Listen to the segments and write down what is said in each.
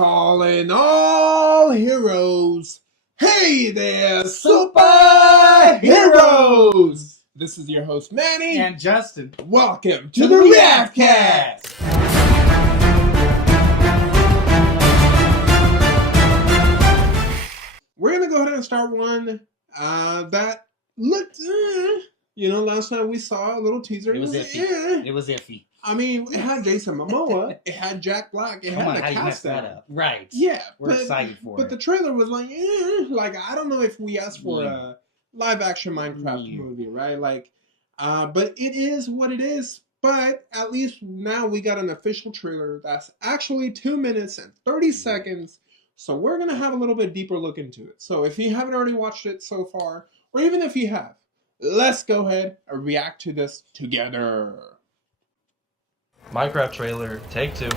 calling all heroes. Hey there, superheroes! This is your host, Manny and Justin. Welcome to the Reactcast! We're going to go ahead and start one that looked, last time we saw a little teaser. It was iffy. It was iffy. I mean, it had Jason Momoa, it had Jack Black, it had the cast that up. Right. Yeah. We're excited for it. But the trailer was like, I don't know if we asked for a live action Minecraft movie, right? But it is what it is. But at least now we got an official trailer that's actually 2 minutes and 30 seconds. So we're going to have a little bit deeper look into it. So if you haven't already watched it so far, or even if you have, let's go ahead and react to this together. Minecraft trailer, take 2.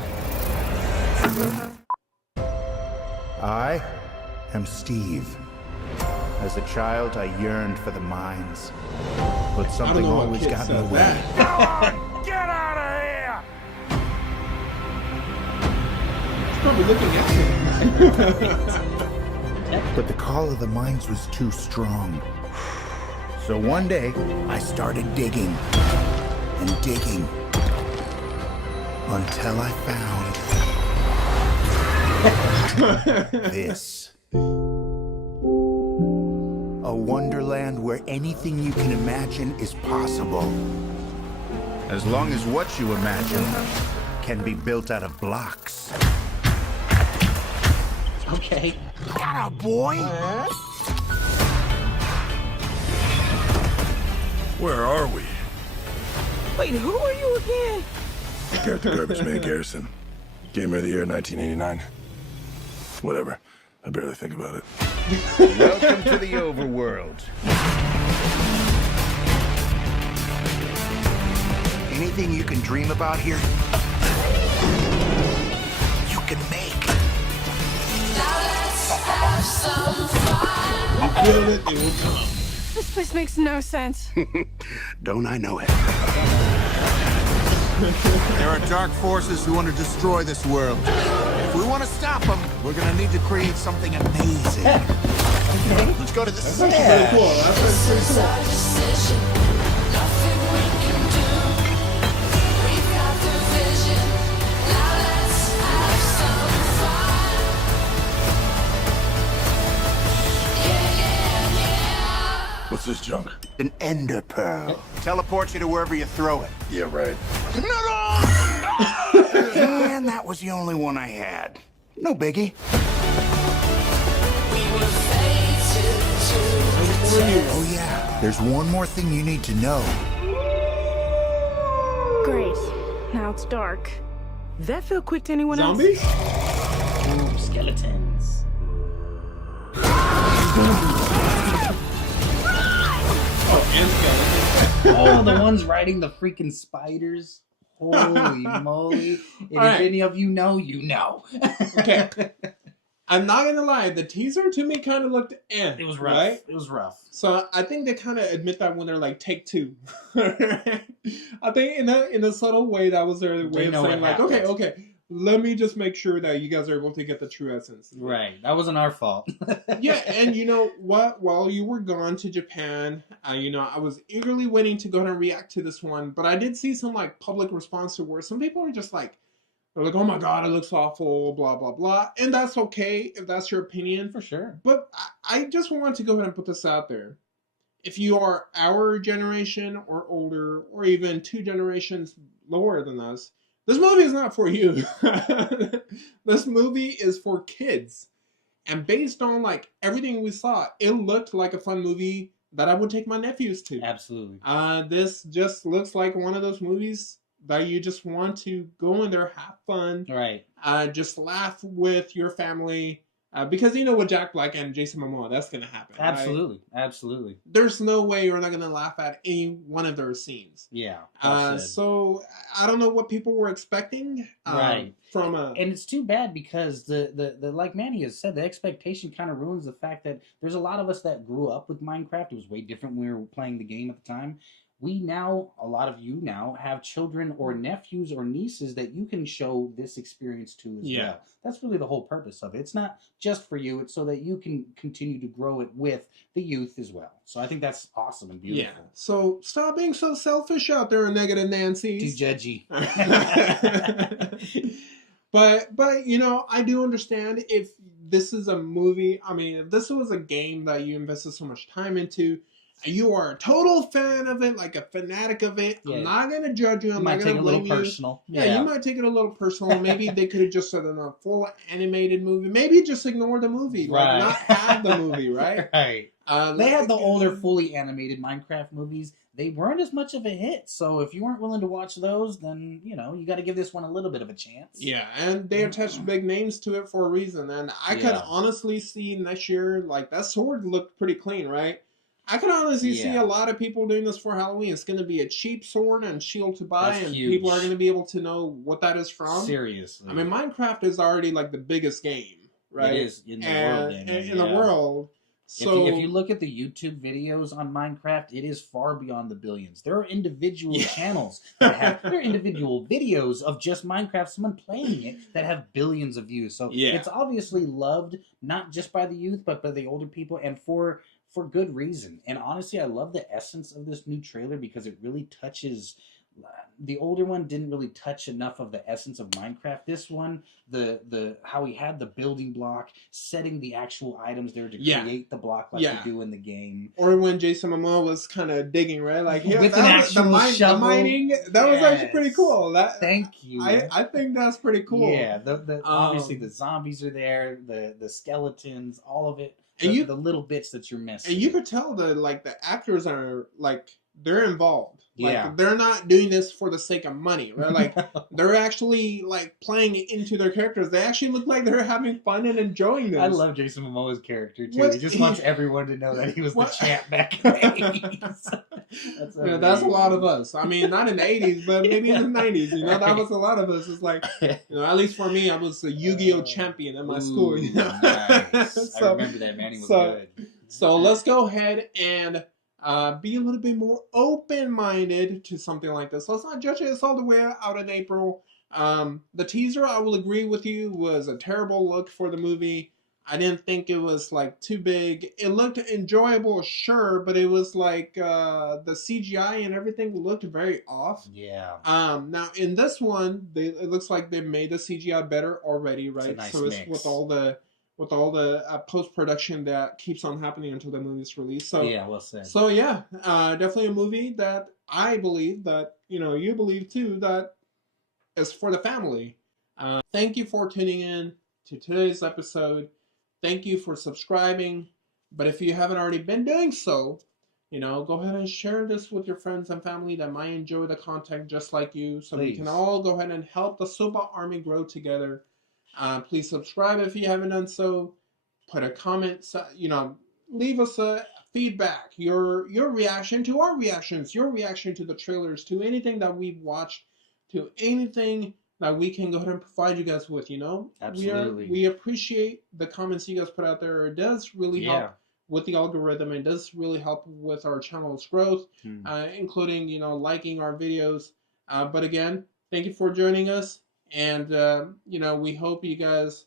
I am Steve. As a child, I yearned for the mines, but something always got in the way. Get out of here! He's probably looking at you. But the call of the mines was too strong. So one day, I started digging and digging until I found this. A wonderland where anything you can imagine is possible. As long as what you imagine can be built out of blocks. Okay. Atta boy! Where are we? Wait, who are you again? Character Garbage Man Garrison. Gamer of the Year 1989. Whatever. I barely think about it. Welcome to the overworld. Anything you can dream about here, you can make. Now let's have some fun. You feel it, it will come. This place makes no sense. Don't I know it? There are dark forces who want to destroy this world. If we want to stop them, we're going to need to create something amazing. Let's go to the That's actually pretty cool. That's pretty cool. Our decision. Nothing we can do. We've got the vision. Now let's have some fun. Yeah. What's this junk? An ender pearl. Teleports you to wherever you throw it. Yeah, right. And that was the only one I had. No biggie. We were fated to. Oh yeah, there's one more thing you need to know. Great. Now it's dark. That feel quick to anyone else? Zombies? Ooh, skeletons. Oh, and skeletons. Oh, the ones riding the freaking spiders. Holy moly. And All if right. any of you know, you know. Okay. I'm not gonna lie, the teaser to me kind of looked It was rough. right? It was rough. So I think they kind of admit that when they're like, take 2. I think in a subtle way, that was their way of know saying what like, happened. okay, let me just make sure that you guys are able to get the true essence. Right. That wasn't our fault. Yeah, and you know what? While you were gone to Japan, I was eagerly waiting to go ahead and react to this one, but I did see some like public response to where some people are just like, they're like, oh my god, it looks awful, blah blah blah, and that's okay if that's your opinion. For sure. But I just want to go ahead and put this out there. If you are our generation or older, or even 2 generations lower than us, this movie is not for you. This movie is for kids. And based on like everything we saw, it looked like a fun movie that I would take my nephews to. Absolutely. This just looks like one of those movies that you just want to go in there, have fun, Right. just laugh with your family. Because with Jack Black and Jason Momoa, that's going to happen. Absolutely. Right? Absolutely. There's no way you're not going to laugh at any one of their scenes. Yeah. well said. So I don't know what people were expecting. Right. From a... And it's too bad because the like Manny has said, the expectation kind of ruins the fact that there's a lot of us that grew up with Minecraft. It was way different when we were playing the game at the time. a lot of you now have children or nephews or nieces that you can show this experience to as well. That's really the whole purpose of it. It's not just for you, it's so that you can continue to grow it with the youth as well. So I think that's awesome and beautiful. Yeah. So stop being so selfish out there, negative Nancy's. Too judgy. But you know, I do understand if this is a movie. I mean, if this was a game that you invested so much time into, and you are a total fan of it, like a fanatic of it, Yeah. I'm not gonna judge you. I'm might not take gonna a little blame you. personal. Yeah, you might take it a little personal. Maybe they could have just said in a full animated movie. Maybe just ignore the movie, Right. like not have the movie, right? Right. They had the like, older, fully animated Minecraft movies. They weren't as much of a hit. So if you weren't willing to watch those, then, you know, you got to give this one a little bit of a chance. Yeah, and they attached big names to it for a reason. And I could honestly see next year, like, that sword looked pretty clean, right? I can honestly see a lot of people doing this for Halloween. It's going to be a cheap sword and shield to buy, That's and huge. people are going to be able to know what that is from. Seriously. I mean, Minecraft is already, like, the biggest game, right? It is in the world. In the world. So if you look at the YouTube videos on Minecraft, it is far beyond the billions. There are individual channels that have there are individual videos of just Minecraft, someone playing it, that have billions of views. So it's obviously loved not just by the youth, but by the older people, and for good reason. And honestly, I love the essence of this new trailer because it really touches. The older one didn't really touch enough of the essence of Minecraft. This one, the how he had the building block, setting the actual items there to create the block like you do in the game. Or when Jason Momoa was kind of digging, right? Like with an actual shovel. The mining, that was actually pretty cool. Thank you. I think that's pretty cool. Yeah, obviously the zombies are there, the skeletons, all of it. And the little bits that you're missing. And you could tell the actors are like they're involved. Like, they're not doing this for the sake of money, right? Like, they're actually, like, playing into their characters. They actually look like they're having fun and enjoying this. I love Jason Momoa's character, too. He just wants everyone to know that he was the champ back in the 80s. That's a lot of us. I mean, not in the 80s, but maybe in the 90s. You know, that was a lot of us. It's like, you know, at least for me, I was a Yu-Gi-Oh champion at my school. You know? Nice. I remember that, man. He was good. So let's go ahead and be a little bit more open-minded to something like this. Let's not judge it. It's all the way out in April. The teaser, I will agree with you, was a terrible look for the movie. I didn't think it was like too big. It looked enjoyable, sure, but it was like the CGI and everything looked very off. Yeah. Now in this one, it looks like they made the CGI better already, right? It's a nice so it's mix. with all the post-production that keeps on happening until the movie's released. So yeah, well said. So yeah, definitely a movie that I believe that, you know, you believe too, that is for the family. Thank you for tuning in to today's episode. Thank you for subscribing. But if you haven't already been doing so, you know, go ahead and share this with your friends and family that might enjoy the content just like you. So we can all go ahead and help the Supa Army grow together. Please subscribe if you haven't done so. Put a comment, you know, leave us a feedback, your reaction to our reactions, your reaction to the trailers, to anything that we've watched, to anything that we can go ahead and provide you guys with, you know? Absolutely. We appreciate the comments you guys put out there. It does really help with the algorithm. It does really help with our channel's growth, including, you know, liking our videos. But again, thank you for joining us. And, you know, we hope you guys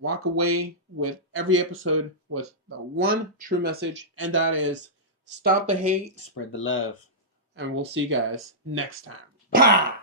walk away with every episode with the one true message, and that is stop the hate, spread the love. And we'll see you guys next time. Bye!